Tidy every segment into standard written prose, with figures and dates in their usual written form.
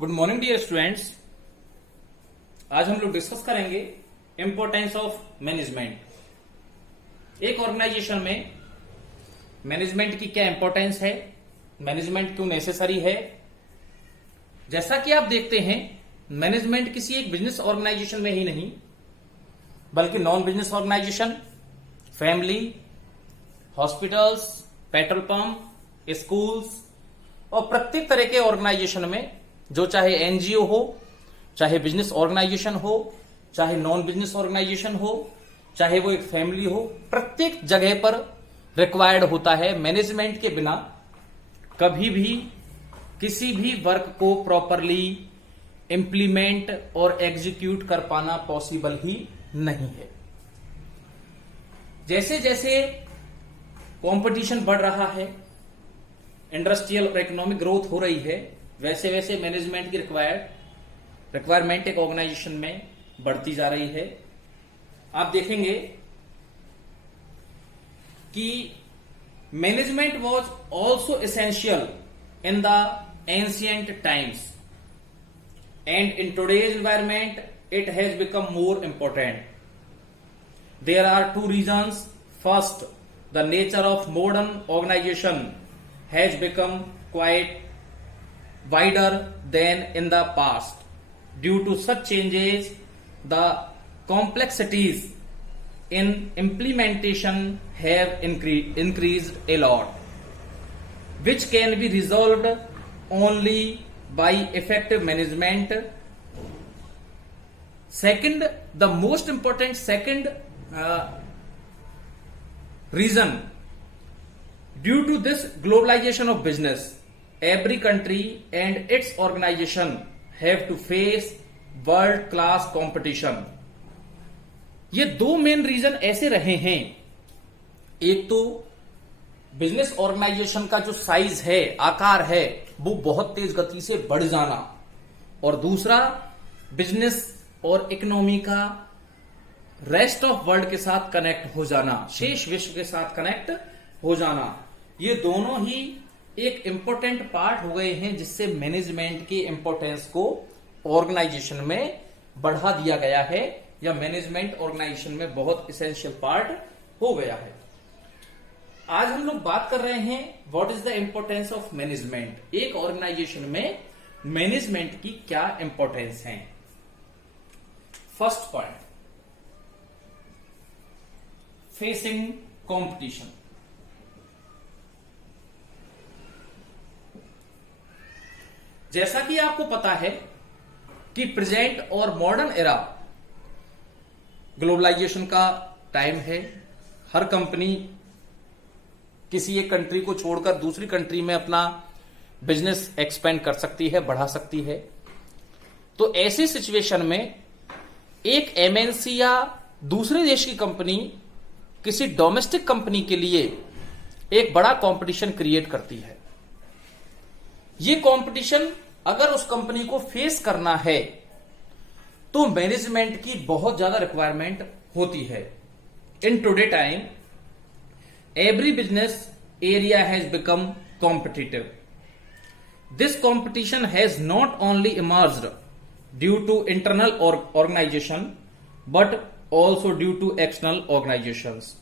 Good morning dear students. आज हम लोग डिस्कस करेंगे इंपॉर्टेंस ऑफ मैनेजमेंट। एक ऑर्गेनाइजेशन में मैनेजमेंट की क्या इंपॉर्टेंस है, मैनेजमेंट क्यों नेसेसरी है। जैसा कि आप देखते हैं, मैनेजमेंट किसी एक बिजनेस ऑर्गेनाइजेशन में ही नहीं बल्कि non business organisation, family, hospitals, petrol pump, schools और प्रत्येक तरह के ऑर्गेनाइजेशन में, जो चाहे एनजीओ हो, चाहे बिजनेस ऑर्गेनाइजेशन हो, चाहे नॉन बिजनेस ऑर्गेनाइजेशन हो, चाहे वो एक फैमिली हो, प्रत्येक जगह पर रिक्वायर्ड होता है। मैनेजमेंट के बिना कभी भी किसी भी वर्क को प्रॉपरली इंप्लीमेंट और एग्जीक्यूट कर पाना पॉसिबल ही नहीं है। जैसे जैसे कंपटीशन बढ़ रहा है, इंडस्ट्रियल और इकोनॉमिक ग्रोथ हो रही है, वैसे वैसे मैनेजमेंट की रिक्वायरमेंट एक ऑर्गेनाइजेशन में बढ़ती जा रही है। आप देखेंगे कि management was also essential in the ancient times and in today's environment it has become more important. There are two reasons. First, the nature of modern organisation has become quite wider than in the past. Due to such changes, the complexities in implementation have increased a lot, which can be resolved only by effective management. Second, the most important reason, due to this globalization of business, every country and its organization have to face world class competition. ये दो main reason ऐसे रहे हैं। एक तो business organisation का जो size है, आकार है, वो बहुत तेज गति से बढ़ जाना, और दूसरा बिजनेस और इकोनॉमी का रेस्ट ऑफ वर्ल्ड के साथ कनेक्ट हो जाना, शेष विश्व के साथ कनेक्ट हो जाना। ये दोनों ही एक इंपॉर्टेंट पार्ट हो गए हैं जिससे मैनेजमेंट की इंपॉर्टेंस को ऑर्गेनाइजेशन में बढ़ा दिया गया है, या मैनेजमेंट ऑर्गेनाइजेशन में बहुत इसेंशियल पार्ट हो गया है। आज हम लोग बात कर रहे हैं what is the importance of management. एक ऑर्गेनाइजेशन में मैनेजमेंट की क्या इंपॉर्टेंस है। First point, facing competition. जैसा कि आपको पता है कि प्रेजेंट और मॉडर्न एरा ग्लोबलाइजेशन का टाइम है। हर कंपनी किसी एक कंट्री को छोड़कर दूसरी कंट्री में अपना बिजनेस एक्सपेंड कर सकती है, बढ़ा सकती है। तो ऐसी सिचुएशन में एक एमएनसी या दूसरे देश की कंपनी किसी डोमेस्टिक कंपनी के लिए एक बड़ा कंपटीशन क्रिएट करती है। ये कंपटीशन अगर उस कंपनी को फेस करना है तो मैनेजमेंट की बहुत ज्यादा रिक्वायरमेंट होती है। In today time every business area has become competitive. This competition has not only emerged due to internal organisation but also due to external organisations.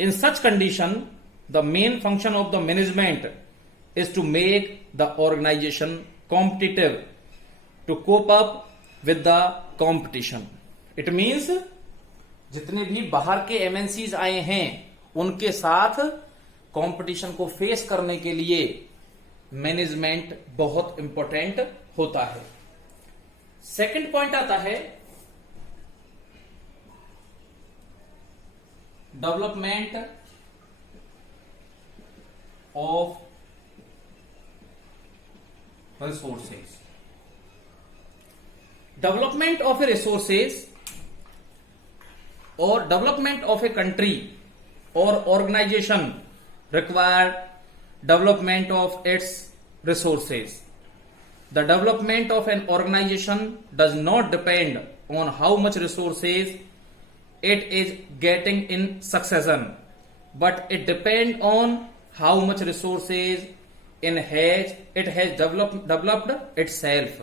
In such condition the main function of the management is to make the organization competitive to cope up with the competition. It means जितने भी बाहर के MNCs आए हैं उनके साथ competition को face करने के लिए मैनेजमेंट बहुत इंपॉर्टेंट होता है। सेकंड पॉइंट आता है development of resources. Development of a resources or development of a country or organization require development of its resources. The development of an organization does not depend on how much resources it is getting in succession, but it depends on how much resources it has developed itself.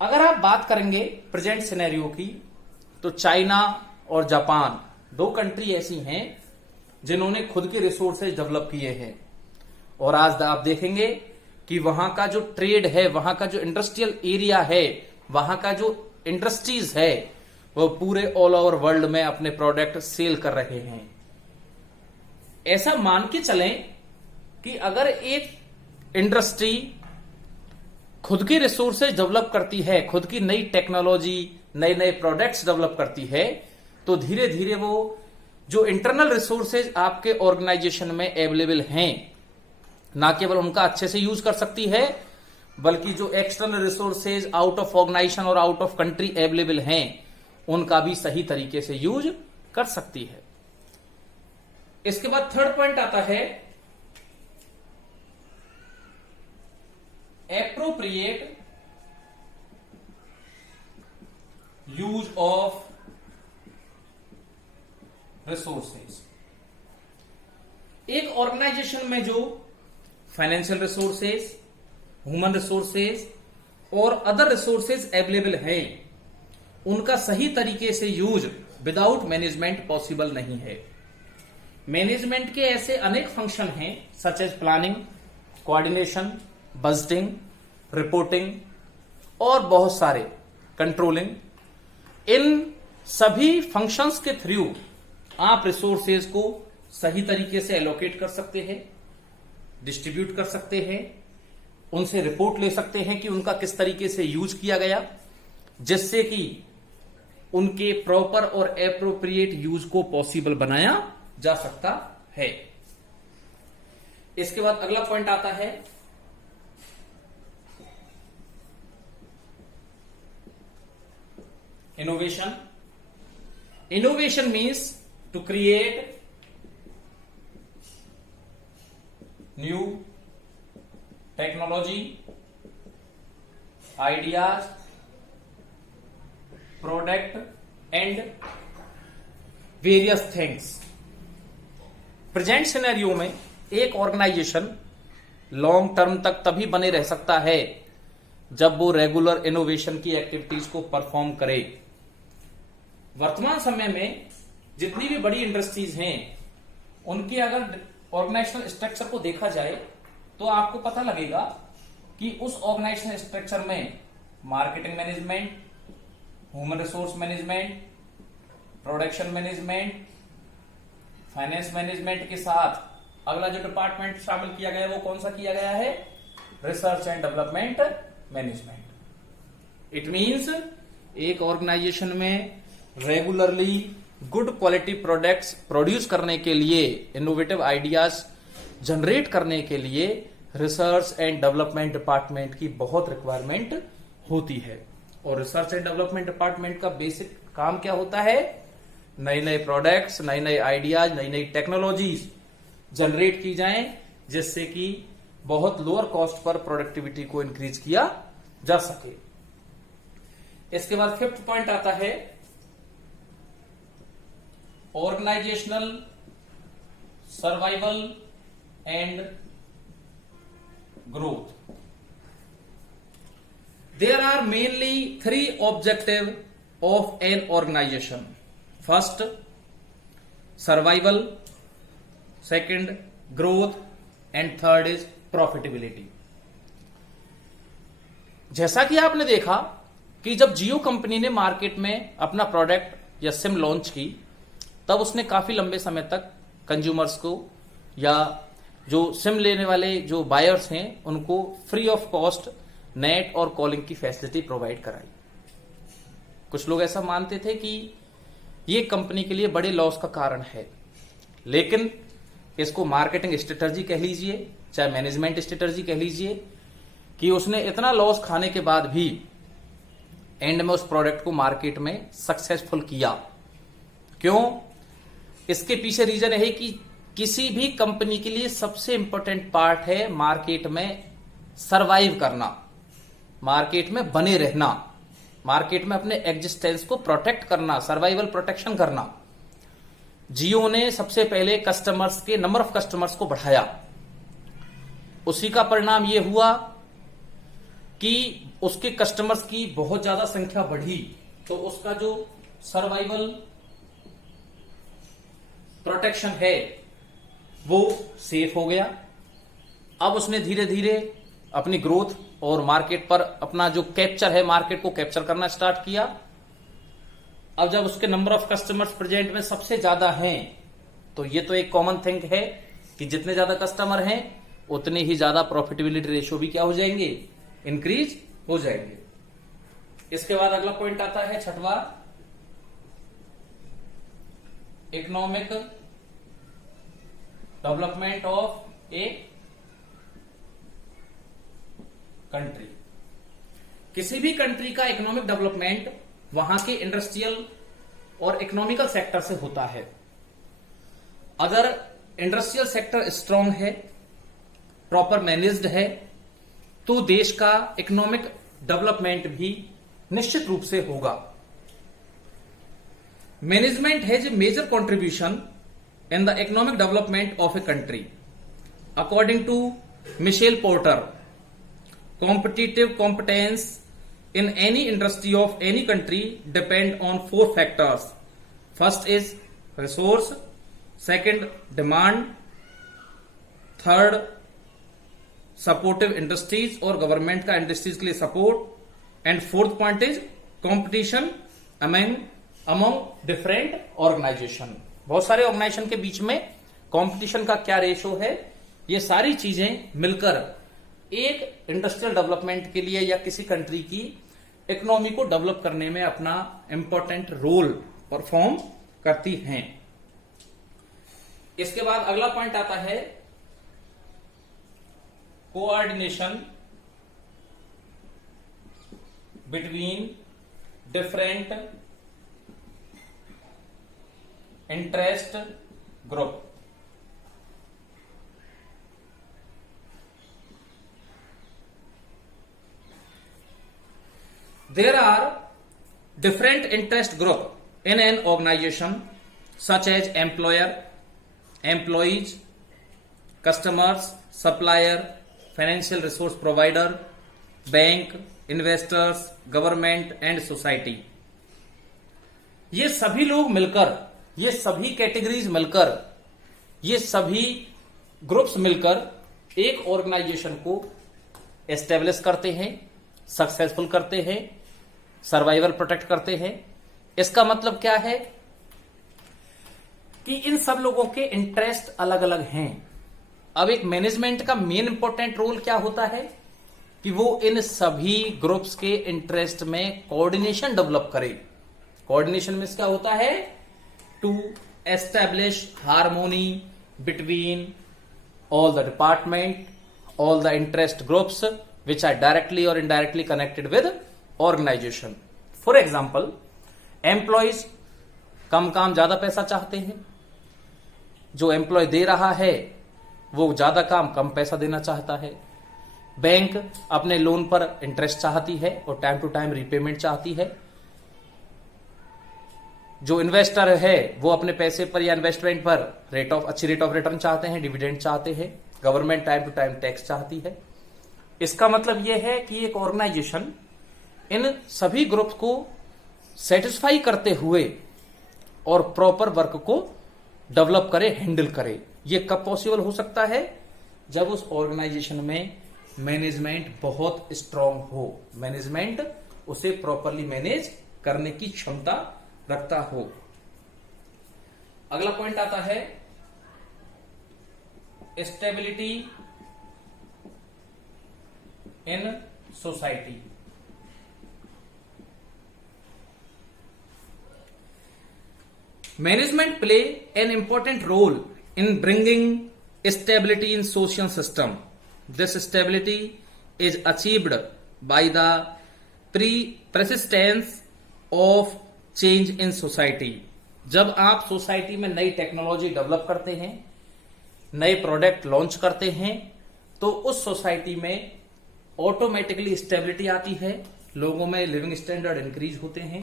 अगर आप बात करेंगे present scenario की, तो China और Japan 2 country ऐसी हैं जिन्होंने खुद के रिसोर्सेज डेवलप किए हैं, और आज आप देखेंगे कि वहां का जो ट्रेड है, वहां का जो इंडस्ट्रियल एरिया है, वहां का जो इंडस्ट्रीज है, वो पूरे ऑल ओवर वर्ल्ड में अपने प्रोडक्ट सेल कर रहे हैं। ऐसा मान के चलें कि अगर एक इंडस्ट्री खुद की रिसोर्सेज डेवलप करती है, खुद की नई टेक्नोलॉजी, नए नए प्रोडक्ट्स डेवलप करती है, तो धीरे धीरे वो जो इंटरनल रिसोर्सेज आपके ऑर्गेनाइजेशन में अवेलेबल हैं, ना केवल उनका अच्छे से यूज कर सकती है, बल्कि जो external resources out of organisation और आउट ऑफ कंट्री अवेलेबल हैं, उनका भी सही तरीके से यूज कर सकती है। इसके बाद थर्ड पॉइंट आता है एप्रोप्रिएट यूज ऑफ रिसोर्सेज। एक ऑर्गेनाइजेशन में जो फाइनेंशियल रिसोर्सेज, ह्यूमन रिसोर्सेज और अदर रिसोर्सेज अवेलेबल हैं, उनका सही तरीके से यूज विदाउट मैनेजमेंट पॉसिबल नहीं है। मैनेजमेंट के ऐसे अनेक फंक्शन हैं, such as planning, coordination, budgeting, reporting और बहुत सारे कंट्रोलिंग। इन सभी फंक्शंस के थ्रू आप रिसोर्सेज को सही तरीके से एलोकेट कर सकते हैं, डिस्ट्रीब्यूट कर सकते हैं, उनसे रिपोर्ट ले सकते हैं कि उनका किस तरीके से यूज किया गया, जिससे कि उनके प्रॉपर और एप्रोप्रिएट यूज को पॉसिबल बनाया जा सकता है। इसके बाद अगला पॉइंट आता है innovation. Innovation means to create new technology, ideas, product and various things. Present scenario में एक ऑर्गेनाइजेशन लॉन्ग टर्म तक तभी बने रह सकता है जब वो रेगुलर इनोवेशन की एक्टिविटीज को परफॉर्म करे। वर्तमान समय में जितनी भी बड़ी इंडस्ट्रीज हैं, उनके अगर ऑर्गेनाइजेशनल स्ट्रक्चर को देखा जाए तो आपको पता लगेगा कि उस ऑर्गेनाइजेशनल स्ट्रक्चर में marketing management, human resource management, production management, finance management के साथ अगला जो डिपार्टमेंट शामिल किया गया है वो कौन सा किया गया है? Research and development management. It means एक ऑर्गेनाइजेशन में regularly good quality products produce करने के लिए, इनोवेटिव आइडियाज जनरेट करने के लिए रिसर्च एंड डेवलपमेंट डिपार्टमेंट की बहुत रिक्वायरमेंट होती है। और रिसर्च एंड डेवलपमेंट डिपार्टमेंट का बेसिक काम क्या होता है? नए नए प्रोडक्ट्स, नए नए आइडियाज, नई नई टेक्नोलॉजीज जनरेट की जाएं, जिससे कि बहुत लोअर कॉस्ट पर प्रोडक्टिविटी को इंक्रीज किया जा सके। इसके बाद फिफ्थ पॉइंट आता है organisational survival and growth. There are mainly 3 objectives of an organization. First, survival. Second, growth. And third is profitability. जैसा कि आपने देखा कि जब जियो कंपनी ने मार्केट में अपना प्रोडक्ट या सिम लॉन्च की, तब उसने काफी लंबे समय तक कंज्यूमर्स को या जो सिम लेने वाले जो बायर्स हैं उनको फ्री ऑफ कॉस्ट नेट और कॉलिंग की फैसिलिटी प्रोवाइड कराई। कुछ लोग ऐसा मानते थे कि ये कंपनी के लिए बड़े लॉस का कारण है, लेकिन इसको मार्केटिंग स्ट्रेटजी कह लीजिए, चाहे मैनेजमेंट स्ट्रेटजी कह लीजिए, कि उसने इतना लॉस खाने के बाद भी एंड में उस प्रोडक्ट को मार्केट में सक्सेसफुल किया। क्यों? इसके पीछे रीजन है कि किसी भी कंपनी के लिए सबसे इंपॉर्टेंट पार्ट है मार्केट में सरवाइव करना, मार्केट में बने रहना, मार्केट में अपने एग्जिस्टेंस को प्रोटेक्ट करना, सर्वाइवल प्रोटेक्शन करना। जियो ने सबसे पहले कस्टमर्स के नंबर ऑफ कस्टमर्स को बढ़ाया, उसी का परिणाम ये हुआ कि उसके कस्टमर्स की बहुत ज्यादा संख्या बढ़ी, तो उसका जो सर्वाइवल प्रोटेक्शन है वो सेफ हो गया। अब उसने धीरे धीरे अपनी ग्रोथ और मार्केट पर अपना जो कैप्चर है, मार्केट को कैप्चर करना स्टार्ट किया। अब जब उसके नंबर ऑफ कस्टमर्स प्रेजेंट में सबसे ज्यादा हैं, तो ये तो एक कॉमन थिंग है कि जितने ज्यादा कस्टमर हैं उतने ही ज्यादा प्रॉफिटेबिलिटी रेशियो भी क्या हो जाएंगे, इंक्रीज हो जाएंगे। इसके बाद अगला पॉइंट आता है छठवां, economic development of a country. किसी भी कंट्री का इकोनॉमिक डेवलपमेंट वहां के इंडस्ट्रियल और इकोनॉमिकल सेक्टर से होता है। अगर इंडस्ट्रियल सेक्टर स्ट्रांग है, प्रॉपर मैनेज्ड है, तो देश का इकोनॉमिक डेवलपमेंट भी निश्चित रूप से होगा। Management has a major contribution in the economic development of a country. According to Michel Porter, competitive competence in any industry of any country depend on 4 factors. First is resource, second demand, third supportive industries और government का industries के लिए support, and fourth point is competition among different organization. बहुत सारे organisation के बीच में competition का क्या रेशो है, ये सारी चीजें मिलकर एक इंडस्ट्रियल डेवलपमेंट के लिए या किसी कंट्री की इकोनॉमी को डेवलप करने में अपना इंपॉर्टेंट रोल परफॉर्म करती हैं। इसके बाद अगला पॉइंट आता है coordination between different interest group. There are different interest group in an organization such as employer, employees, customers, supplier, financial resource provider, bank, investors, government and society. ये सभी लोग मिलकर, ये सभी कैटेगरीज मिलकर, ये सभी ग्रुप्स मिलकर एक ऑर्गेनाइजेशन को एस्टेब्लिश करते हैं, सक्सेसफुल करते हैं, सर्वाइवल प्रोटेक्ट करते हैं। इसका मतलब क्या है कि इन सब लोगों के इंटरेस्ट अलग अलग हैं। अब एक मैनेजमेंट का मेन इंपॉर्टेंट रोल क्या होता है कि वो इन सभी ग्रुप्स के इंटरेस्ट में कोऑर्डिनेशन डेवलप करे। कोऑर्डिनेशन में क्या होता है, to establish harmony between all the department, all the interest groups which are directly or indirectly connected with organization. For example, employees कम काम ज्यादा पैसा चाहते हैं, जो एम्प्लॉय दे रहा है वो ज्यादा काम कम पैसा देना चाहता है। बैंक अपने लोन पर इंटरेस्ट चाहती है और टाइम टू टाइम रीपेमेंट चाहती है। जो इन्वेस्टर है वो अपने पैसे पर या इन्वेस्टमेंट पर अच्छी रेट ऑफ रिटर्न चाहते हैं, डिविडेंड चाहते हैं। Government time to time tax चाहती है। इसका मतलब यह है कि एक ऑर्गेनाइजेशन इन सभी ग्रुप्स को सेटिस्फाई करते हुए और प्रॉपर वर्क को डेवलप करे, हैंडल करे। यह कब पॉसिबल हो सकता है, जब उस ऑर्गेनाइजेशन में मैनेजमेंट बहुत स्ट्रांग हो, मैनेजमेंट उसे प्रॉपरली मैनेज करने की क्षमता रखता हो। अगला पॉइंट आता है stability in society. Management play an important role in bringing stability in social system. This stability is achieved by the persistence of change in society. जब आप सोसाइटी में नई टेक्नोलॉजी डेवलप करते हैं, नए प्रोडक्ट लॉन्च करते हैं, तो उस सोसाइटी में ऑटोमेटिकली स्टेबिलिटी आती है, लोगों में लिविंग स्टैंडर्ड इंक्रीज होते हैं,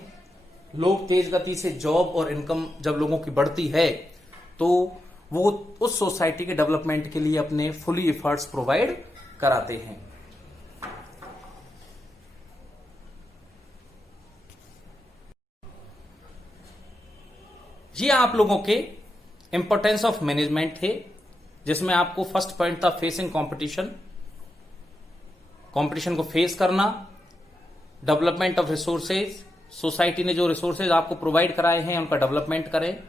लोग तेज गति से जॉब और इनकम जब लोगों की बढ़ती है तो वो उस सोसाइटी के डेवलपमेंट के लिए अपने फुली एफर्ट्स प्रोवाइड कराते हैं। ये आप लोगों के इंपॉर्टेंस ऑफ मैनेजमेंट थे, जिसमें आपको फर्स्ट पॉइंट था फेसिंग कंपटीशन, कंपटीशन को फेस करना, डेवलपमेंट ऑफ रिसोर्सेज, सोसाइटी ने जो रिसोर्सेज आपको प्रोवाइड कराए हैं उनका डेवलपमेंट करें,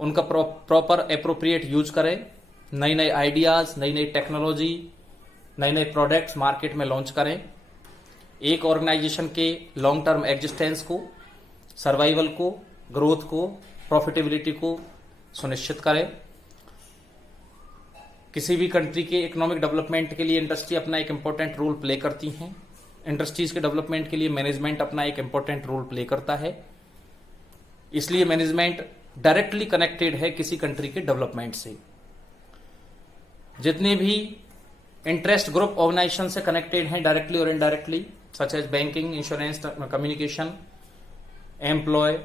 उनका प्रॉपर एप्रोप्रिएट यूज करें, नई नई आइडियाज, नई नई टेक्नोलॉजी, नए नए प्रोडक्ट्स मार्केट में लॉन्च करें, एक ऑर्गेनाइजेशन के लॉन्ग टर्म एग्जिस्टेंस को, सर्वाइवल को, ग्रोथ को, प्रॉफिटेबिलिटी को सुनिश्चित करें। किसी भी कंट्री के इकोनॉमिक डेवलपमेंट के लिए इंडस्ट्री अपना एक इंपॉर्टेंट रोल प्ले करती हैं। इंडस्ट्रीज के डेवलपमेंट के लिए मैनेजमेंट अपना एक इंपॉर्टेंट रोल प्ले करता है। इसलिए मैनेजमेंट डायरेक्टली कनेक्टेड है किसी कंट्री के डेवलपमेंट से। जितने भी इंटरेस्ट ग्रुप ऑर्गेनाइजेशन से कनेक्टेड हैं डायरेक्टली और indirectly, such as banking, insurance, communication, employ,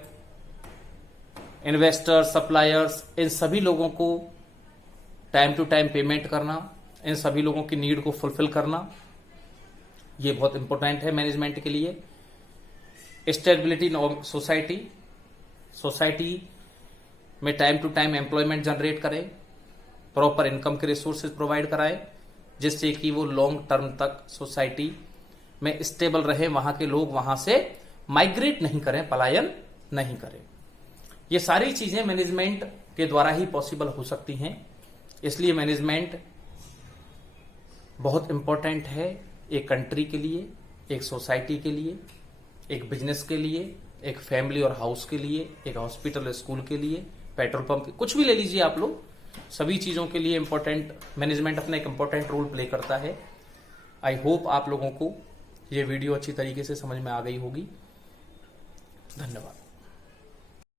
investors, suppliers, इन सभी लोगों को टाइम टू टाइम पेमेंट करना, इन सभी लोगों की नीड को फुलफिल करना, ये बहुत इंपॉर्टेंट है मैनेजमेंट के लिए। स्टेबिलिटी इन सोसाइटी, सोसाइटी में time to time employment generate करें, प्रॉपर इनकम के रिसोर्सेज प्रोवाइड कराएं, जिससे कि वो लॉन्ग टर्म तक सोसाइटी में स्टेबल रहे, वहां के लोग वहां से माइग्रेट नहीं करें, पलायन नहीं करें। ये सारी चीजें मैनेजमेंट के द्वारा ही पॉसिबल हो सकती हैं। इसलिए मैनेजमेंट बहुत इंपॉर्टेंट है एक कंट्री के लिए, एक सोसाइटी के लिए, एक बिजनेस के लिए, एक फैमिली और हाउस के लिए, एक हॉस्पिटल, स्कूल के लिए, पेट्रोल पंप, कुछ भी ले लीजिए आप लोग, सभी चीजों के लिए इंपॉर्टेंट मैनेजमेंट अपना एक इंपॉर्टेंट रोल प्ले करता है। आई होप आप लोगों को ये वीडियो अच्छी तरीके से समझ में आ गई होगी। धन्यवाद।